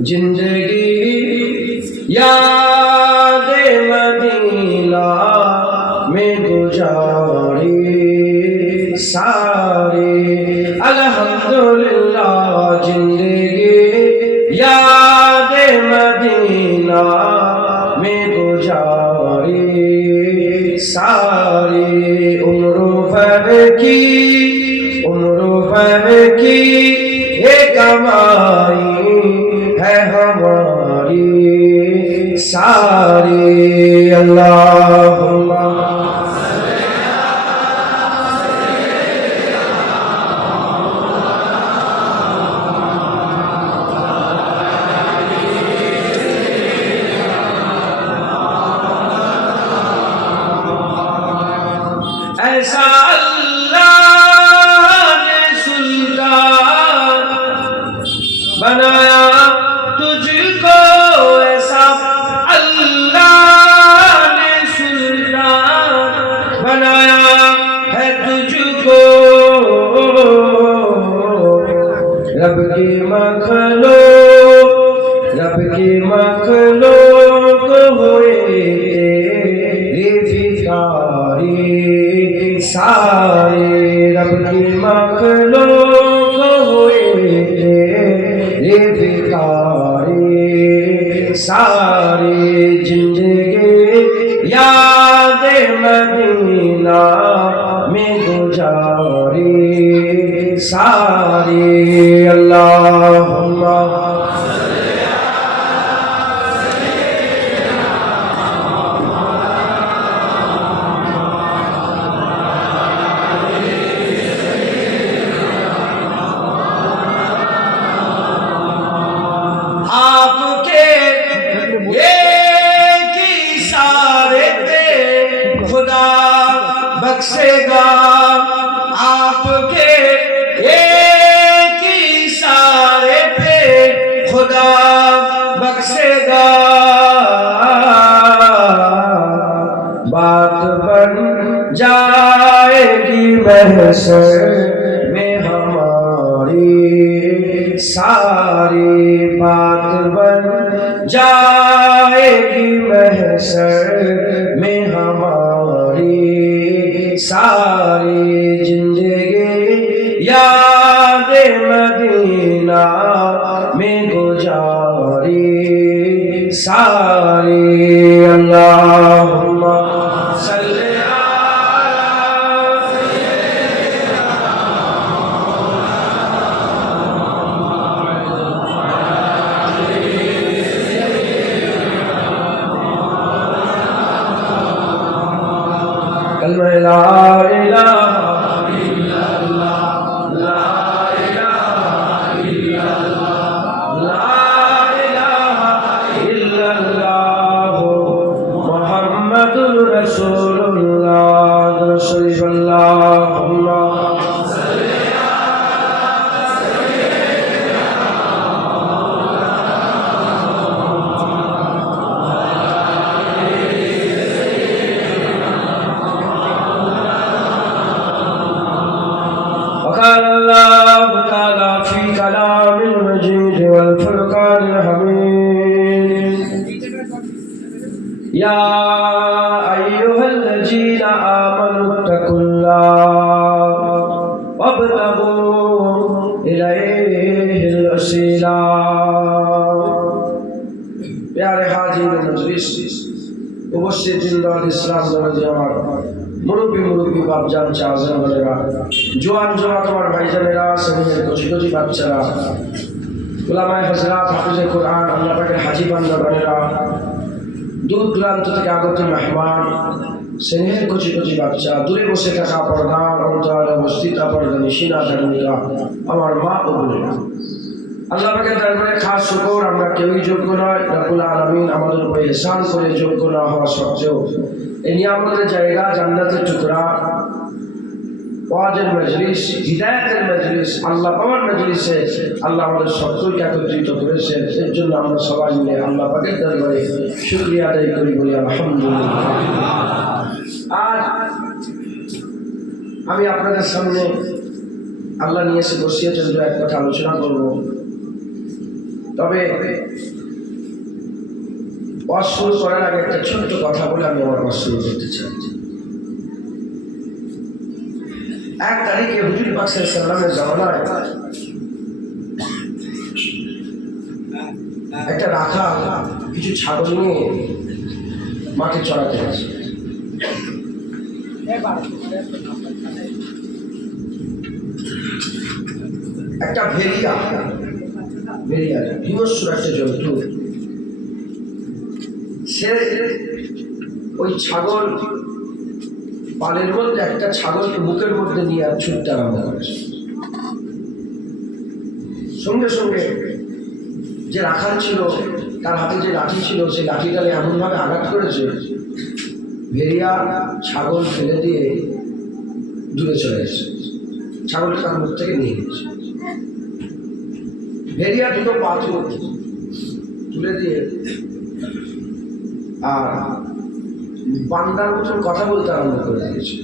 जिंदगी याद मदीना में गुजारी सारी अल्हम्दुलिल्लाह। जिंदगी याद मदीना में गुजारी सारी उम्र भर की ये कमाई है हमारी सारी। अल्लाहुम्मा ऐसा अल्लाह ने सुल्तान बनाया तुझको, ऐसा अल्लाह ने सुल्तान बनाया है तुझको। रब की मखलूक हुए तेरे भिखारी सारे। रब की मखलूक हुए तेरे भिखारी सारे। जिंदगी याद मदीना में गुजारी सारी। अल्लाहुम्मा आपके एक इशारे पे खुदा बख्शेगा, आपके एक इशारे पे खुदा बख्शेगा। बात बन जाएगी महशर में हमारी सारी। बात बन जाएगी महशर में हमारी सारी। जिंदगी याद मदीना में गुजारी सारी। अल्लाहुम्मा सल्ली कलमा ला इलाहा इल्लल्लाह, ला इलाहा इल्लल्लाह, ला इलाहा इल्लल्लाह मुहम्मदुर रसूलुल्लाह। अल्लाहुम्मा وقال الله تعالى في كلام المجيد والفرقان الحميد يا أيها الذين آمنوا اتقوا الله وابتغوا إليه الوسيلة। प्यारे हाजिर मजलिस, उपस्थित जिंदाल इस्लाम जमात, मुरब्बी बापजान चाचा बनेরা, জোয়ান তোমার ভাইজানেরা, স্নেহের কচি বাচ্চারা, উলামায়ে হযরত, হাফেজে কোরআন, আল্লাহ পাকের হাজী বান্দা বনেরা, দূর দূরান্ত থেকে আগত মেহমান, স্নেহের কচি বাচ্চা, দূরে বসে থাকা পর্দার অন্তরালে অবস্থিত পর্দা নিশিনা ধারণীরা, আমার মা ও বোনেরা, আল্লাহ পাকের দরবারে খাস শুকর, আমরা কেউই যোগ্য নয়। রব্বুল আলামিন আমাদের উপরে ইহসান করে যোগ্য না হওয়া সত্ত্বেও এই নিয়ামতের জায়গা, জান্নাতের টুকরা, ওয়াজের মজলিস, হিদায়াতের মজলিস, আল্লাহ পাওয়ার মজলিসে আল্লাহ আমাদের সকলকে একত্রিত করেছেন। এর জন্য আমরা সবাই মিলে আল্লাহ পাকের দরবারে শুকরিয়া আদায় করি, বলি আলহামদুলিল্লাহ। আজ আমি আপনাদের সামনে আল্লাহ নিয়ে এসে বসিয়েছেন, এক কথা আলোচনা করব। তবে ওয়াজ শুরু করার আগে একটা ছোট্ট কথা বলে আমি আমার ওয়াজ শুরু করতে চাই। 1 তারিখে হুজুর পাক সাল্লাল্লাহু আলাইহি জামানায় একটা রাখাল কিছু ছাগল নিয়ে মাঠে চড়াতে গেছে। একটা ভেড়িয়া হিংস্র একটা জন্তু, সে ওই ছাগল পালের মধ্যে একটা ছাগলকে বুকের মধ্যে নিয়ে আর ছুটতে আরম্ভ করেছে। সঙ্গে সঙ্গে যে রাখাল ছিল তার হাতে যে লাঠি ছিল সেই লাঠিটালে এমনভাবে আঘাত করেছে, ভেড়িয়া ছাগল ফেলে দিয়ে দূরে চলে এসেছে, ছাগলটা তার মুখ থেকে নিয়ে গেছে। ভেড়িয়া দুটো পা তুলে দিয়ে আর বান্দার মতন কথা বলতে আরম্ভ করে দিয়েছে।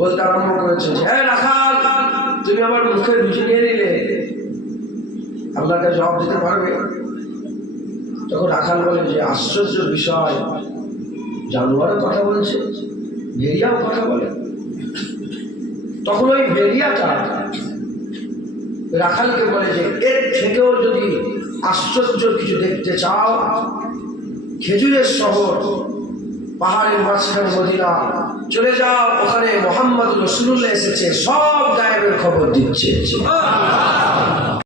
বলতে আরম্ভ করেছে যে, হ্যাঁ রাখাল, তুমি আমার মুখে রুচি নিয়ে নিলে, আল্লাহর কাছে জবাব দিতে পারবে? তখন রাখাল বলে যে, আশ্চর্য বিষয়, জানোয়ারও কথা বলছে, ভেড়িয়াও কথা বলে। তখন ওই ভেড়িয়াটা রাখালকে বলে যে, এর থেকেও যদি আশ্চর্য কিছু দেখতে চাও, খেজুরের শহর পাহাড়ের মাঝখানে মদিনা চলে যাও, ওখানে মুহাম্মদ রাসূলুল্লাহ এসেছে, সব গায়েবের খবর দিচ্ছে।